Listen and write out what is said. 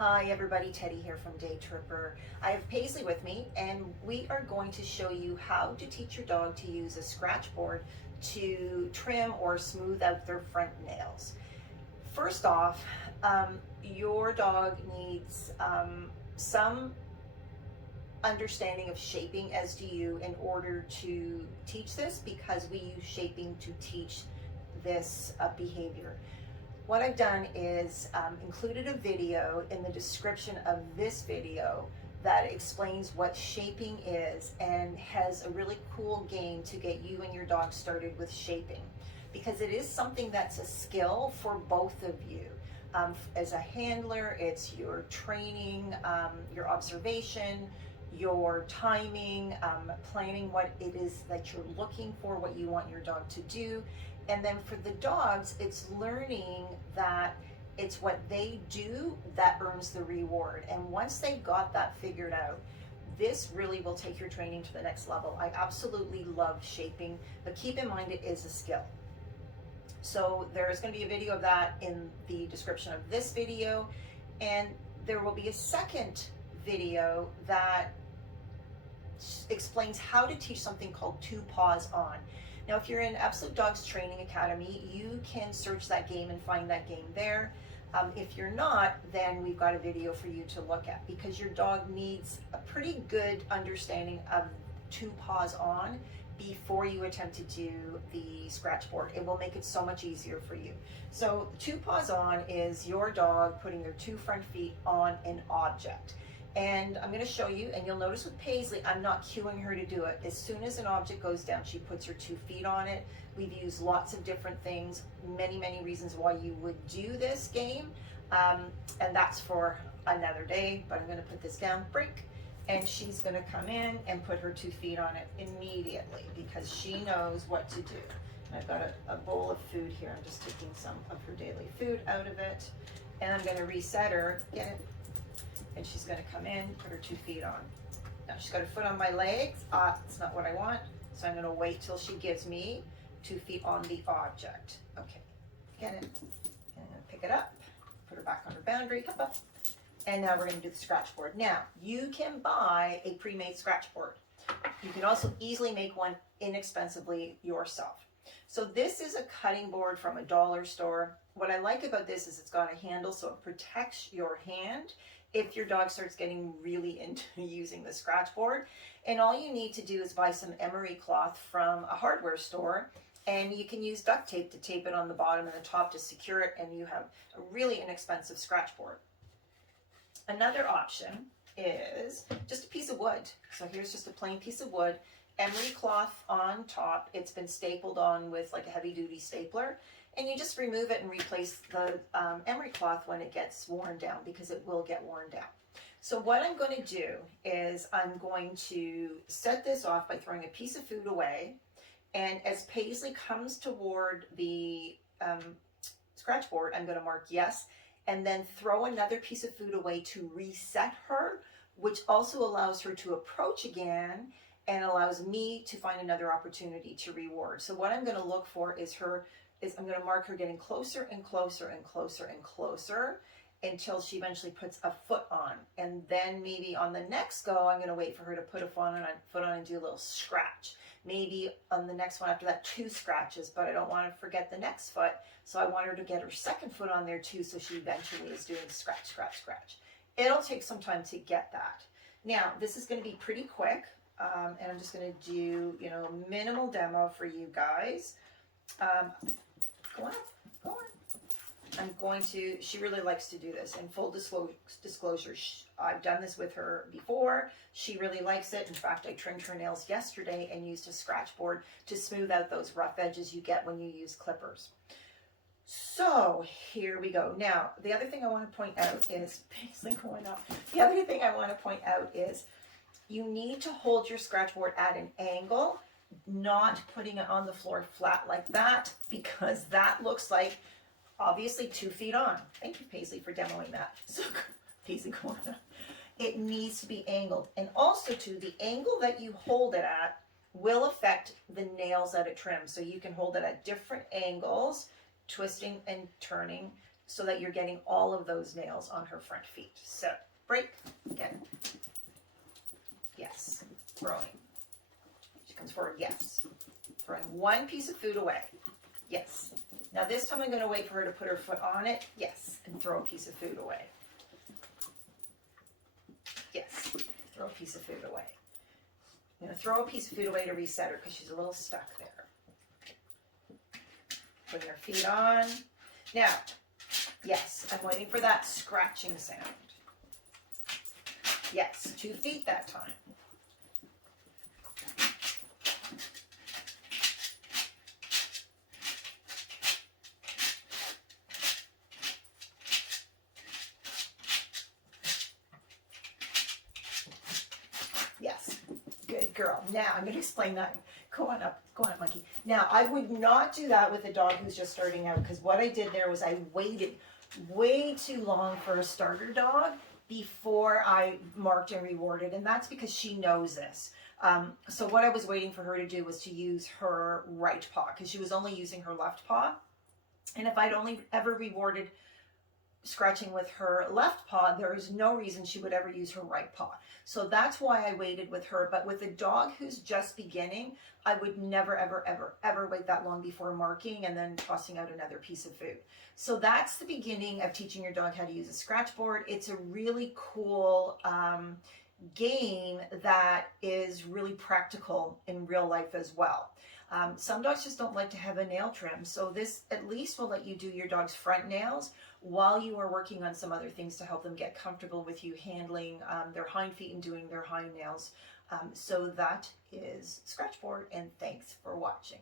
Hi everybody, Teddy here from Day Tripper. I have Paisley with me and we are going to show you how to teach your dog to use a scratchboard to trim or smooth out their front nails. First off, your dog needs some understanding of shaping, as do you, in order to teach this, because we use shaping to teach this behavior. What I've done is included a video in the description of this video that explains what shaping is and has a really cool game to get you and your dog started with shaping, because it is something that's a skill for both of you. As a handler, it's your training, your observation, your timing, planning what it is that you're looking for, what you want your dog to do. And then for the dogs, it's learning that it's what they do that earns the reward. And once they've got that figured out, this really will take your training to the next level. I absolutely love shaping, but keep in mind it is a skill. So there's going to be a video of that in the description of this video, and there will be a second video that explains how to teach something called Two Paws On. Now, if you're in Absolute Dogs Training Academy, you can search that game and find that game there. If you're not, then we've got a video for you to look at, because your dog needs a pretty good understanding of Two Paws On before you attempt to do the scratchboard. It will make it so much easier for you. So Two Paws On is your dog putting their two front feet on an object. And I'm going to show you, and you'll notice with Paisley, I'm not cueing her to do it. As soon as an object goes down, she puts her 2 feet on it. We've used lots of different things, many reasons why you would do this game. And that's for another day, but I'm going to put this down, break, and she's going to come in and put her 2 feet on it immediately, because she knows what to do. And I've got a bowl of food here. I'm just taking some of her daily food out of it, and I'm going to reset her, get it, and she's going to come in, put her 2 feet on. Now she's got her foot on my legs. That's not what I want. So I'm going to wait till she gives me 2 feet on the object. Okay, get it. And I'm going to pick it up, put her back on her boundary, up. And now we're going to do the scratchboard. Now, you can buy a pre-made scratchboard. You can also easily make one inexpensively yourself. So this is a cutting board from a dollar store. What I like about this is it's got a handle, so it protects your hand if your dog starts getting really into using the scratchboard. And all you need to do is buy some emery cloth from a hardware store, and you can use duct tape to tape it on the bottom and the top to secure it, and you have a really inexpensive scratchboard. Another option is just a piece of wood. So here's just a plain piece of wood, emery cloth on top. It's been stapled on with like a heavy duty stapler. And you just remove it and replace the emery cloth when it gets worn down, because it will get worn down. So what I'm going to do is I'm going to set this off by throwing a piece of food away. And as Paisley comes toward the scratchboard, I'm going to mark yes, and then throw another piece of food away to reset her, which also allows her to approach again and allows me to find another opportunity to reward. So what I'm going to look for is I'm going to mark her getting closer and closer and closer and closer until she eventually puts a foot on. And then maybe on the next go, I'm going to wait for her to put a foot on and do a little scratch. Maybe on the next one after that, 2 scratches, but I don't want to forget the next foot. So I want her to get her second foot on there too, so she eventually is doing scratch, scratch, scratch. It'll take some time to get that. Now, this is going to be pretty quick, and I'm just going to do, minimal demo for you guys. Go on. I'm going to, she really likes to do this. And full disclosure, I've done this with her before. She really likes it. In fact, I trimmed her nails yesterday and used a scratchboard to smooth out those rough edges you get when you use clippers. So here we go. Now, the other thing I want to point out is, the other thing I want to point out is you need to hold your scratchboard at an angle, not putting it on the floor flat like that, because that looks like obviously 2 feet on. Thank you, Paisley, for demoing that. So Paisley, go on. It needs to be angled. And also too, the angle that you hold it at will affect the nails that it trims. So you can hold it at different angles, twisting and turning so that you're getting all of those nails on her front feet. So break, again, yes, throwing. She comes forward, yes. Throwing one piece of food away, yes. Now this time I'm going to wait for her to put her foot on it, yes, and throw a piece of food away. Yes, throw a piece of food away. I'm going to throw a piece of food away to reset her because she's a little stuck there. Putting her feet on. Now, yes, I'm waiting for that scratching sound. Yes, 2 feet that time. Yes, good girl. Now, I'm going to explain that. Go on up, monkey. Now, I would not do that with a dog who's just starting out, because what I did there was I waited way too long for a starter dog before I marked and rewarded, and that's because she knows this. So what I was waiting for her to do was to use her right paw, because she was only using her left paw. And if I'd only ever rewarded scratching with her left paw, there is no reason she would ever use her right paw. So that's why I waited with her. But with a dog who's just beginning, I would never, ever, ever, ever wait that long before marking and then tossing out another piece of food. So that's the beginning of teaching your dog how to use a scratchboard. It's a really cool game that is really practical in real life as well. Some dogs just don't like to have a nail trim, so this at least will let you do your dog's front nails while you are working on some other things to help them get comfortable with you handling their hind feet and doing their hind nails. So that is Scratchboard, and thanks for watching.